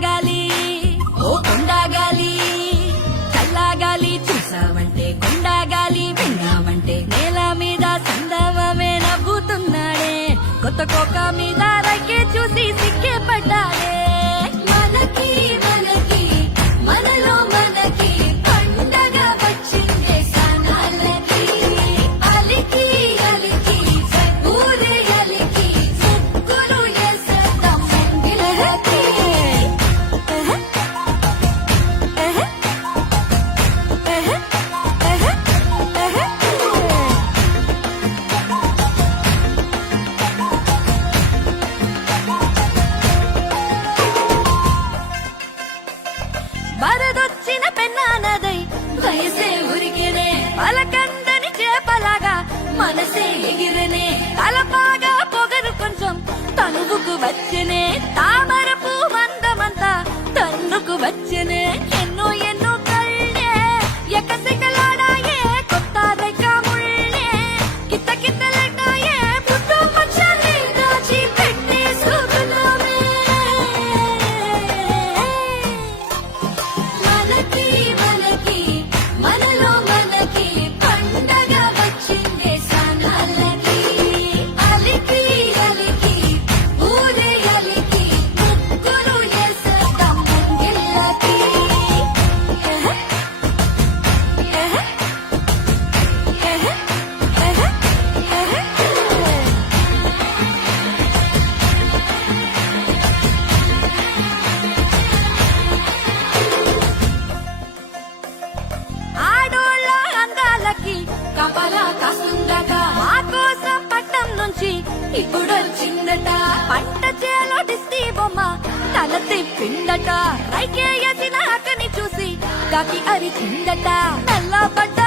కొండగాలి ఓ కొండగాలి చల్లగాలి చూసావంటే కొండగాలి విన్నావంటే నేల మీద సందవమే నవ్వుతున్నాడే కొత్త కోక మీద రక్కే చూసి సిక్కే పడ్డాడే మనకి మనకి మనలో మనకి పండగ వచ్చిందే సనాలకి అలికి అలికి ఊరే అలికి ముగ్గులు వేసేద్దాం ముంగిలకి వరదొచ్చిన పెన్నానదై వయసే ఉరికినే పలకందని చేపలాగా మనసే ఎగిరనే తలపాగా పొగరు కొంచెం తనువుకు వచ్చనే తామర పువ్వందమంతా తన్నుకు వచ్చనే ఎన్నో ఎన్నో కళ్ళే ఎకసికలాడాయే కొత్త రేఖ ముళ్ళే కిత్త కిత్తలెట్టాయే పుట్టు పచ్చని దాచి పెట్టేసుకున్నామే మనకి మనకి మనలో మనకి పండగ వచ్చిందే సనాలకి అలికి అలికి ఊరే అలికి ముగ్గులు వేసేద్దాం ముంగిళ్ళకి ఆడోళ్ళ అందాలకి కపలా కాస్తుందట మా కోసం పట్టం నుంచి ఇప్పుడొచ్చిందట పంట చేలో డిస్టీ బొమ్మ తల తిప్పిందట రైకేయసిన అక్కని చూసి కాకి అరిచిందట నల్ల పడ్డ